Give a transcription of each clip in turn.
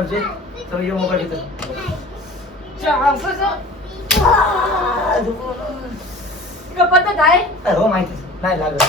चल ये मोबाईल इथं. पद्धत आहे. हो माहिती नाही लागत.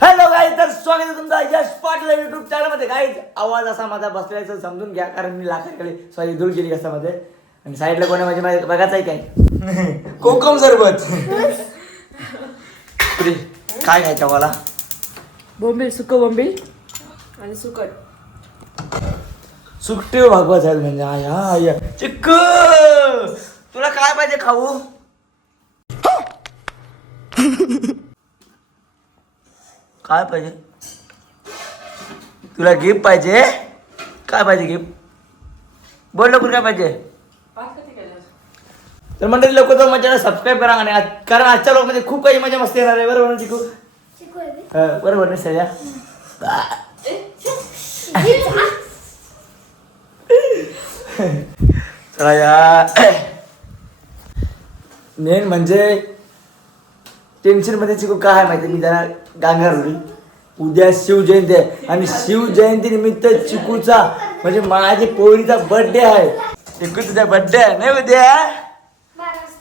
हॅलो गाईज, तर स्वागत आहे तुमचं यश पाटील युट्यूब चॅनलमध्ये. गाईज आवाज असा माझा बसल्याचं समजून घ्या, कारण मी लाखाकडे सॉरी दूर गेली कसामध्ये. आणि साईडला कोणी म्हणजे माझ्या बघायचं आहे काय कोकम सरबत. काय खायचं मला? बोंबील, सुकं बोंबील आणि सुकट. सुकटे भागवत आहे म्हणजे आया चिक्क. तुला काय पाहिजे खाऊ? काय पाहिजे तुला? गिफ्ट पाहिजे? काय पाहिजे गिफ्ट? बोल लवकर काय पाहिजे? तर मंडळी लोक तो माझ्याला सबस्क्राईब करा. आणि कारण आजच्या लोक मध्ये खूप काही मजा मस्ती येणार आहे. बरोबर ना चिकू? बरोबर ना सगळ्या? चला या. मेन म्हणजे टेन्शन मध्ये चिकू काय आहे माहिती? मी जरा गांगारली. उद्या शिवजयंती आहे आणि शिवजयंती निमित्त चिकूचा म्हणजे माझ्या पोरीचा बर्थडे आहे. चिकू तुझा बर्थडे आहे नाही उद्या?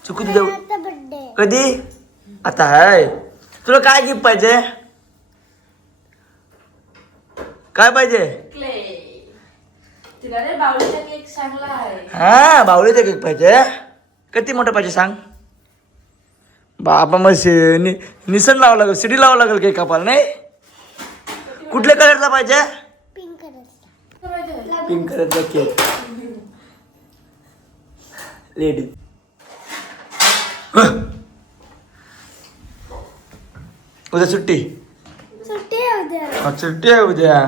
चिकू तुझा कधी? आता आहे. तुला काय गिफ्ट पाहिजे? काय पाहिजे? हा बावळीचा केक पाहिजे. किती मोठा पाहिजे सांग? बाबा मग निसण लावावं लागेल, सिडी लावावं लागेल केक कापायला नाही? कुठल्या कलरचा पाहिजे? पिंक कलरचा केक. लेडीज उद्या सुट्टी. सुट्टी आहे उद्या.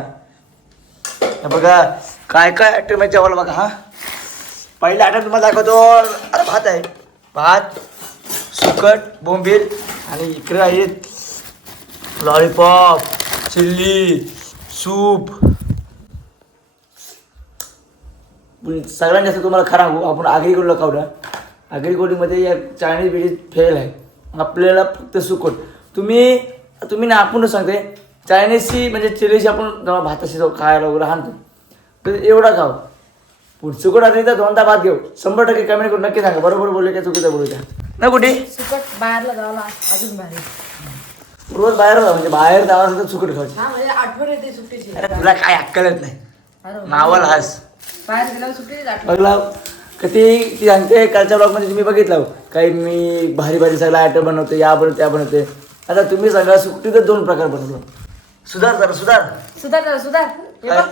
बघा काय काय आयटम आहे जेवायला बघा. हा पहिला आयटम तुम्हाला दाखवतो. अरे भात आहे, भात, सुकट, बोंबील आणि इकडे आहेत लॉलीपॉप, चिल्ली, सूप. सगळ्यात जास्त तुम्हाला खरा आपण आगरीकोटला खाऊ. आगरीकोटीमध्ये या चायनीज बिडीज फेल आहे. आपल्याला फक्त सुकट. तुम्ही ना आपण सांगते चायनीजची म्हणजे चिलीची आपण जेव्हा भाताशी जाऊ खायला वगैरे आणतो तर एवढा खाऊ. पुढचं सुकट आता दोनदा भात घेऊ. 100% कमेंट करून नक्की सांगा. बरोबर बोलू का चुकीचं बोलू द्या ना? कुठे सुकट बाहेरला जावं अजून बाहेर. रोज बाहेर जाऊ म्हणजे बाहेर जावं असं तर सुकट खायचं. म्हणजे आठवण येते सुट्टीची. अरे तुला काय अक्कल येत नाही नावाला हास. बाहेर गेल्यावर सुट्टीची आठवण. बघला कधी ती सांगते कालच्या ब्लॉगमध्ये तुम्ही बघितलं काही मी भारी भारी सगळा आयटम बनवते, या बनवते त्या बनवते. आता तुम्ही सांगा सुट्टीतच 2 प्रकार बनवतो. सुधार जरा सुधार. सुधार हे बघ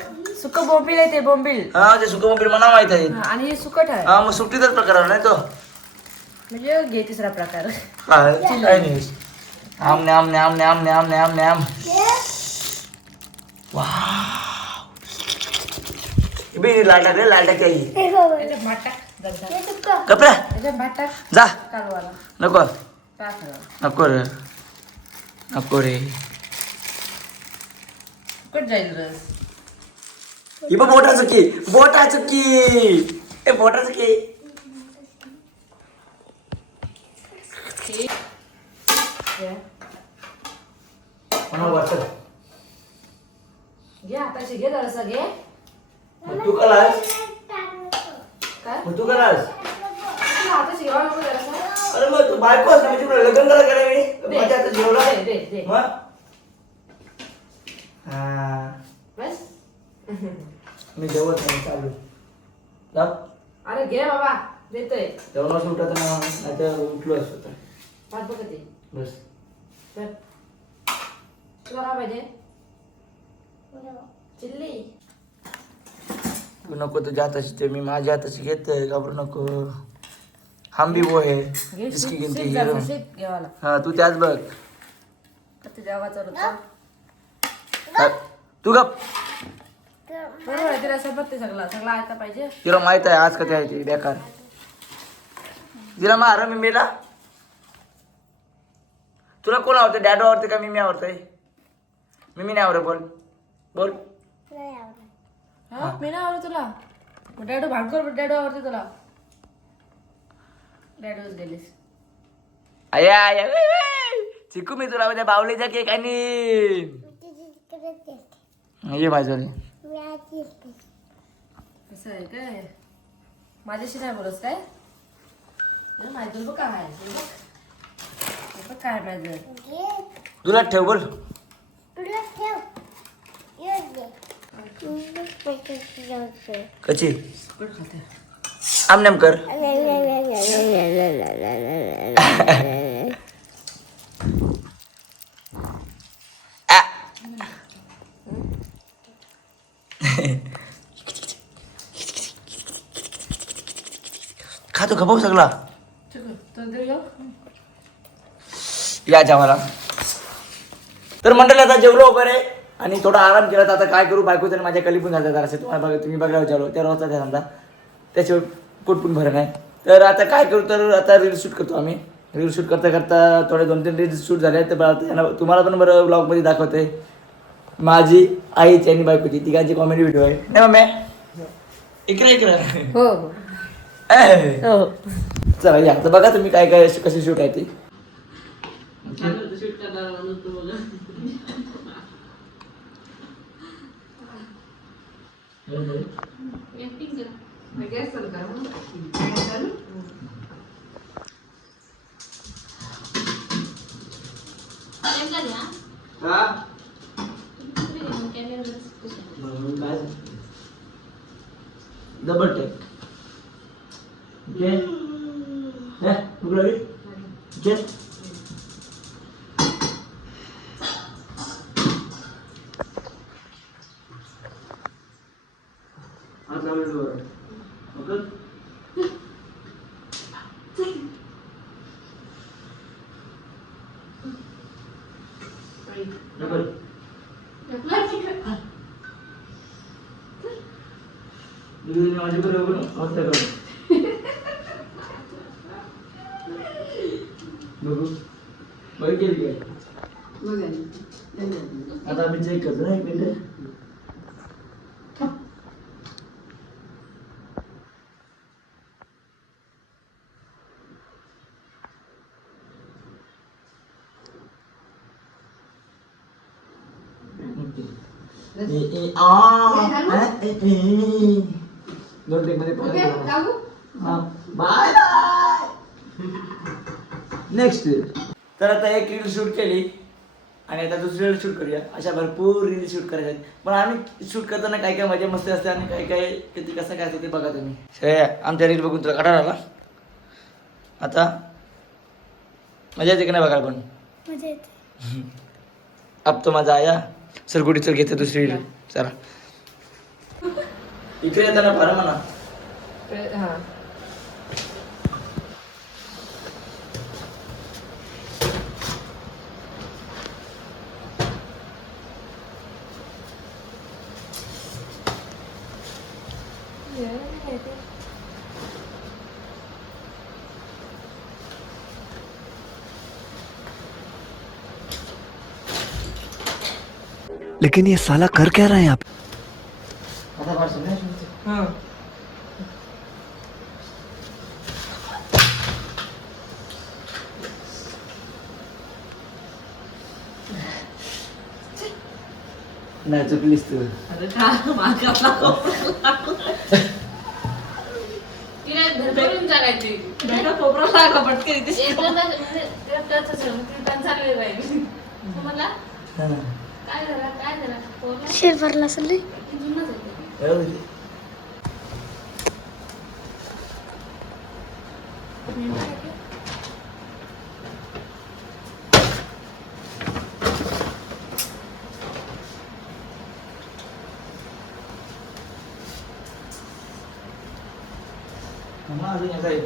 सुकं बोंबील आहे ते बोंबील. हा ते सुकं बोंबील मला माहित आहे. आणि हे सुकट आहे. हा मग सुट्टीतच प्रकार आहे नाही तो. म्हणजे घे तिसरा प्रकार. काय नाही. आमने आमने आमने आमने आमने आमने आम. वाव. बी लाल टाक रे, लाल टाक काही. कपडा जा. नको नको रे, नको रे. कुठं जाईल रस? ही बघ बोटाचं की, बोटाचं की, ए बोटाचं की. घे हाताशी घे जरासा घे. तू करास काय तू करास. हाताशी घ्यावा नको जरासा. अरे मग तू बायको असं म्हणजे तुला लग्न करा करा मी माझ्या आता जेवला दे. मग हा बस. मी जेवत नाही चालू जा. अरे घे बाबा देतोय. जेवणास उठत नाही तर उठलो असतो तर पाच बघ ते बस. तर तुला काय पाहिजे? चिल्ली. तू नको तुझ्या हाताशी ते मी माझ्या हाताशी घेते. घाबरू नको. हम भी वो है जिसकी गिनती हीरो. हा तू त्याच बघ. तुझ्या आवाज होता तू गप. बरोबर आहे. तिला सबत ते सगळा ऐका पाहिजे. तिला माहित आहे आज कधी आहे ती बेकार. तिला मारा मी मेला. तुला कोण आवडतं? डॅडो आवडते का मिमी आवडतंय? मिमी नाही आवडत बोल. बोल. हा मी नाही आवडत तुला. डॅडू भांडखोर डॅडू आवडते तुला. डॅडूच गेलीस. आया आया चिकू मी तुला उद्या बावलीचा केक आणि ये बाजूला. असं आहे काय माझ्याशी नाही बोलत काय माहिती बघ काय बघ काय माझं तुला ठेव बोल. कशी खाते आमनेम कर. आ. खातो का भाऊ सगळा. या जेवायला. तर मंडळी आता जेवलो वगैरे आणि थोडा आराम केला. तर आता काय करू बायकोचं आणि माझ्या कली पण झालं जरा तुम्हाला बघा तुम्ही बघायला विचारलो त्या रोजचा त्या समजा त्याच्यावर पोट पण भरण आहे. तर आता काय करू तर आता रील शूट करतो आम्ही. रील शूट करता करता थोडे 2-3 रील्स शूट झाले. तर तुम्हाला पण बरं ब्लॉगमध्ये दाखवते माझी आईची आणि बायकोची तिघांची कॉमेडी व्हिडिओ आहे नाही मम्मी. इकडे इकडे हो हो चला या तर बघा तुम्ही काय काय कशी शूट आहे ती. Double take. आता आम्ही चेक करतो ना एक मिनिट. दोन टेक मध्ये बाय बाय. नेक्स्ट. तर आता एक रील शूट केली आणि आता दुसरी रील शूट करूया. अशा भरपूर रील शूट करायच्या आहेत. पण आम्ही शूट करताना काय काय मजा मस्ती असते आणि काय काय किती कसं काय असतं ते बघा तुम्ही. श्रेया आमच्या रील बघून तुला काढा आला आता मजा येते की नाही बघायला पण. मजा येते. अब तो मजा आया. सरगुडी चल घेते दुसरी रील. चला इकडे येताना फार म्हणा. हा लेकिन ये साला कर क्या रहा है यहाँ पे? आता फार सुंदर. हा नाही चुकलीस तू. अरे का मागातला तिला धरून जागायची बेटा कोपरा लागला पटके तुम्हाला काय झालं काय झालं शेर भरला असेल रे. अजून येता येईल.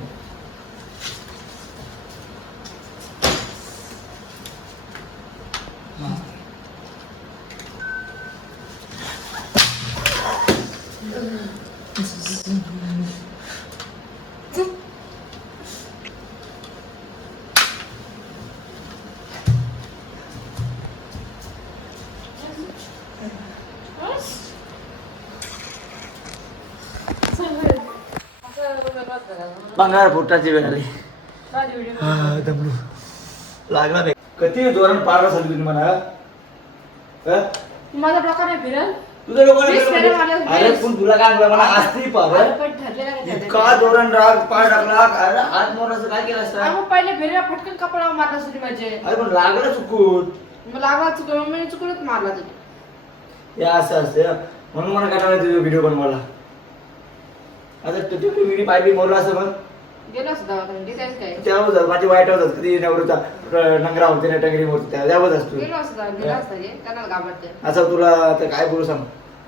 बंगार फुटाची वेळ आली हा, दमलो लागला नाही किती जोरात पाडला सांगतो तुम्ही म्हणा हा? माझा प्रकार आहे फिरल तुझं लोकांना वीस फेऱ्या मारल्या, अरे वीस. पण तुला काय म्हणलं मला असती पावर पण ठरलेला का त्याने? इतका जोरात राग पाय टाकला अरे हात मोराचं काय केलं असतं मग पहिले फेऱ्या फटकन कपडा मारला सुरी माझे अरे पण लागलं चुकून मग लागला चुकून मी चुकूनच मारला तुझे हे असं असतं म्हणून मला काय तुझा व्हिडिओ बनवायला आता तुझी व्हिडिओ पाय मोरला असं मग गेलो असं दवाखान्यात डिसाईड काय त्यावर माझी वाईट होतात कधी नवरचा नंगरा होते ना टंगरी मोरते त्यावर असतो गेलो असं गेलो असतं रे त्यांना घाबरते असं तुला आता काय बोलू सांग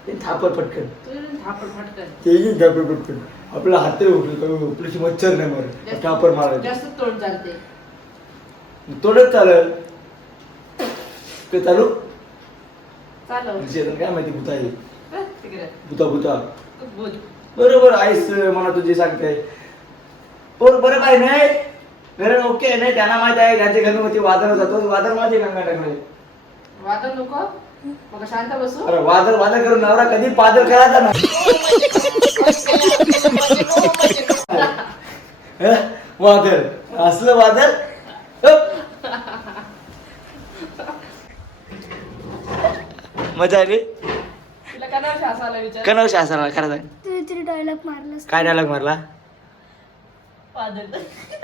ते थापट पटकन तुझे थापड फटकन ते थापट पटकन आपला हात उठलं आपल्याशी मच्छर नाही मारत थापर मारायचं जास्त तोंड चालते तोडच चालेल काय चालू चालव शेतन काय माहिती भूता आहे तिकडे भूता भूता बोल बरोबर आईस मला तुझी सांगते बरं काय नाही घरात ओके नाही त्यांना माहित आहे घरच्या गणपती वादळ जातो वादळ माझे गंगा टाकले वादळ नको मग शांत बसू अरे वादळ करून नवरा कधी पादल करायचा ना वादळ असलं वादळ मजा आली तुला कनावर श्वास आला विचार कनव शासनाला खरं सांग तू तरी डायलॉग मारलास काय डायलॉग मारला वादळ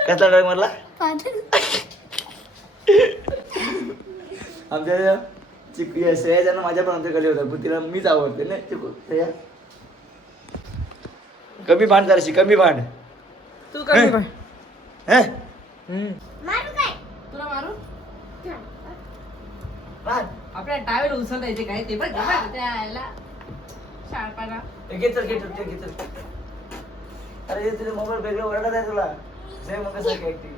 कसला डायलॉग मारला पादल आमच्या चिकू श्रेयाच्या माझ्या पण आमच्या कले होता पण तिला मीच आवडते ना चिकू श्रेया कमी भांड जराशी कमी भांड तू कमी पण हे? मारू काय तुला मारू भांड. आपल्या टावेल उचलता येते काय ते बघ त्याला शाळपाना हे घे चल, घे चल, ते घे चल. अरे हे तुझे मोबाईल वेगळं ओरडत आहे तुला सेम मग कसं काय ती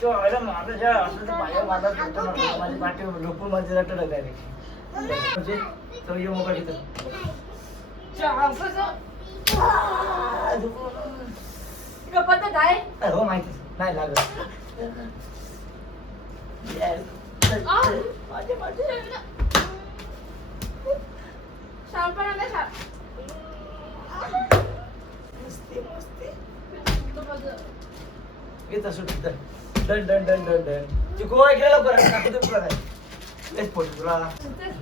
किंवा व्हायला माझं ज्या असलं तर पाया माझा सुटतो ना माझी पाठी लोकून माझी रटत आहे म्हणजे तो ये मोबाईल घेतो पद्धत आहे हो माहिती नाही लागत माझे माझे शाळपाना नाही शाळ मस्ती मस्ती घेत असू done done done done done चिकू ऐकलं लवकर टाकू दे पुढं काय लेच फोटो तुला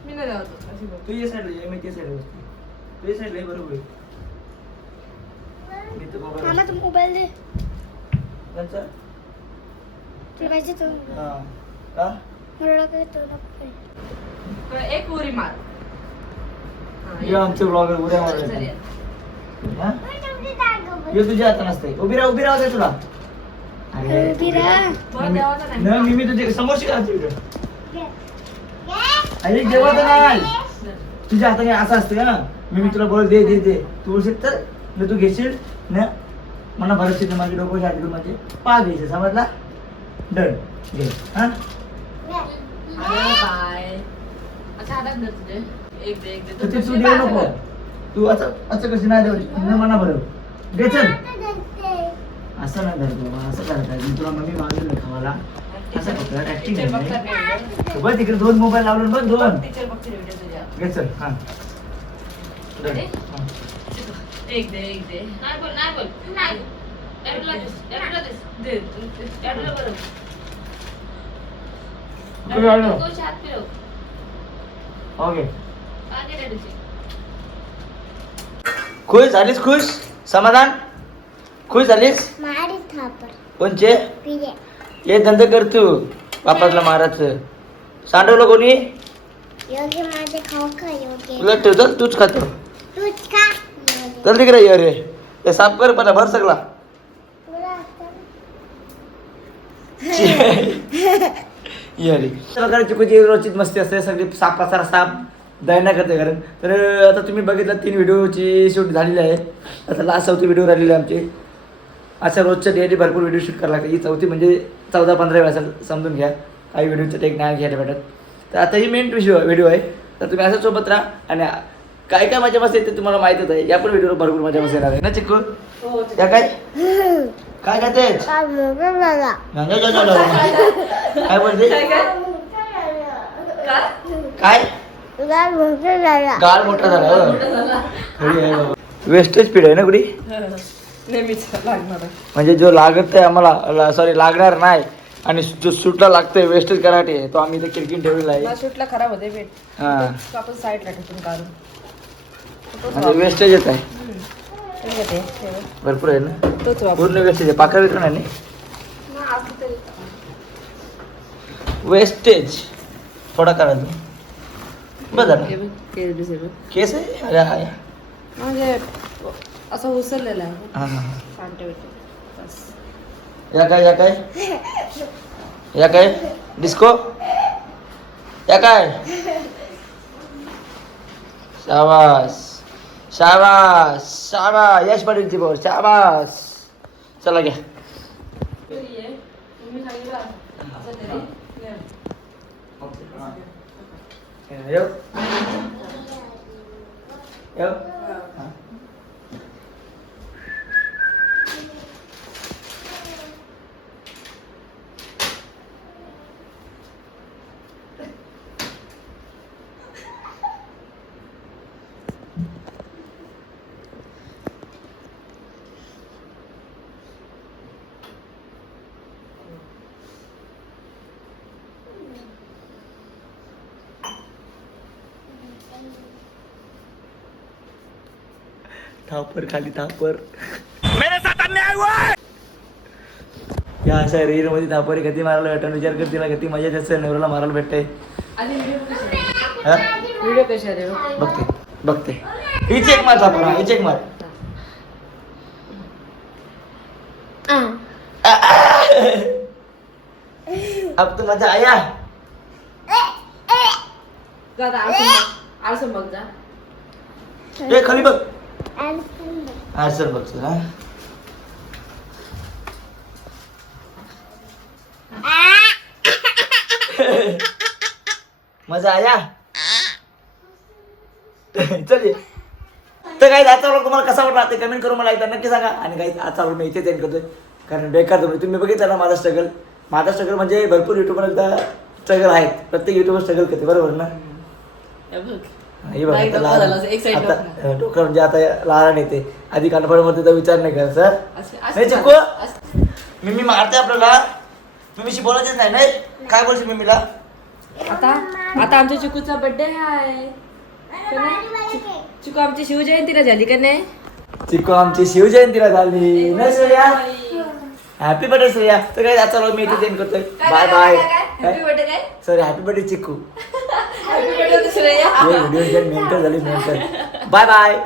मी नाही जातो अशी बोल. तू ये साईडला ये मी ते साईडला बसते तू ये साईडला ये बरोबर आहे. मी तर मोबाईल मला तर मोबाईल दे त्यांचा तुला पाहिजे तो हा का मला काय तो नको तर एक उरी मार हा, ये आमचे ब्लॉगर उद्या चल, चल, मारायचे ये. हा ये तुझ्या हातात नसते उभी राहू दे तुला अरे उभी राहा. बरं, देवाचं नाही. नाही मी तुझे समोरशी करायची व्हिडिओ अरे देवाचं नाही तुझ्या हाताने असं असते ना मी तुला बोल दे दे दे तू बोलशील तर न तू घेशील ना मला भरत माझे डोकं हात माझे पा घ्यायचे समजला डन घे हा अरे बाय अच्छा हातात धर तुझे एक दे एक दे तर ते तू देऊ नको तू असं असं कशी नाही देऊ न मना बरं घे चल असं नाही धरतो असं करताय मी तुला मम्मी मागेल खावाला असं करतो ऍक्टिंग टीचर बघतात व्हिडिओ बघ तिकडे दोन मोबाईल लावले बघ दोन टीचर बघते व्हिडिओ तुझ्या घे चल हा डन. अरे? हा. एक दे नाही बोल नाही डॅडूला दिस दे डॅडूला बरं कुठे आलो? डॅडूला हात फिरव ओके आगे डॅडूची खुश झालीस खुश समाधान खुश झालीस मारी थापर कोणचे पिले हे धंदा कर तू बापातला मारायचं सांडवलं कोणी योगी माझे खाऊ खा योगी तुला ठेवतो तूच खातो तूच खा योगी चल तिकडे ये रे ते साफ कर पण भर सगळा तुला ये रे प्रकारे चिकूची रोजची मस्ती असते सगळी सापाचा साप दयना करते कारण तर आता तुम्ही बघितलं 3 व्हिडिओची शूट झालेली आहे आता लास्ट 4थी व्हिडिओ राहिलेली आहे आमची अशा रोजच्या डेली भरपूर व्हिडिओ शूट करायला लागते ही 4थी म्हणजे 14-15 वेळा समजून घ्या काही व्हिडिओचं टेक नाही घ्यायला भेटत तर आता ही मेन व्हिडिओ आहे तर तुम्ही असं सोबत राहा आणि काय काय मजा मस्त येते तुम्हाला माहितच आहे या पण व्हिडिओवर भरपूर मजा मस्त येणार आहे ना चिक्कू हो त्या काय काय खाते काय बोलते काय गाल मोठा झाला वेस्टेज स्पीड आहे ना कुठे नेहमीच लागणार आहे. म्हणजे जो लागत आहे आम्हाला सॉरी लागणार नाही आणि जो सुटला लागतोय वेस्टेज कराटे आहे तो आम्ही इथे किरकिन ठेवलेला आहे. मला शूटला खराब होते भेट. हा तो आपण साईडला ठेवून काढून. तोच म्हणजे वेस्टेज येत आहे ठीक आहे ते. ठेव. भरपूर आहे ना तोच वापर. पूर्ण वेस्टेज आहे पाका विकणार नाही मग असं तरी वेस्टेज थोडा करायचं बघा ना हे बघ, केस बिस हे बघ. केस आहे अरे हा म्हणजे असं उसरलेलं आहे हा हा सांगते भेटते बस. या काय या काय डिस्को या काय शाबास शाबास शाबास यश पाटीलची बोल शाबास चला घ्या तुम्ही सांगितलं असं तरी येऊ येऊ थापर खाली थापर मेरे साथ अन्याय हुआ है या अशा रील मध्ये थापरी कधी मारायला भेटत विचार कर तिला किती मजा त्याच नवऱ्याला मारायला भेटते आणि व्हिडिओ कशा रे बघते हीच एक मार थापरा हीच एक मार अब तो मजा आया आळसं बघ जा. ए खाली बघ हा सर बघ हा मजा आया चल ये. तर काही आजचा व्लॉग तुम्हाला कसा वाटला ते कमेंट करून मला एकदा नक्की सांगा आणि काही आजचा व्लॉग मी इथेच एंड करतोय कारण बेकार तुम्ही बघितलं ना माझा स्ट्रगल म्हणजे भरपूर युट्यूबरचा स्ट्रगल आहेत प्रत्येक युट्यूबर स्ट्रगल करते बरोबर ना हे बघ. हे बघ, बाई आता डोकं झालं असं, एक side आता डोकं म्हणजे आता लहान येते आधी कन्फर्म होते तर विचार नाही कर सर असं- नाही असं चिक्कू असं- मिमी मारते आपल्याला मिमीशी बोलायचंच नाही नाही काय बोलशील मिमीला आता आमच्या चिकूचा बर्थडे आहे का नाही? चिकू आमची शिवजयंतीला झाली का नाही? चिक्कू आमची शिवजयंतीला झाली ना सूर्या हॅपी बर्थडे सूर्या तर काय आजचा व्लॉग मी इथे एंड करतोय बाय बाय हॅपी बर्थडे काय? सॉरी हॅपी बर्थडे चिक्कू हॅपी बर्थडे दुसरं या. व्हिडिओ मेंटल झाली मेंटल बाय बाय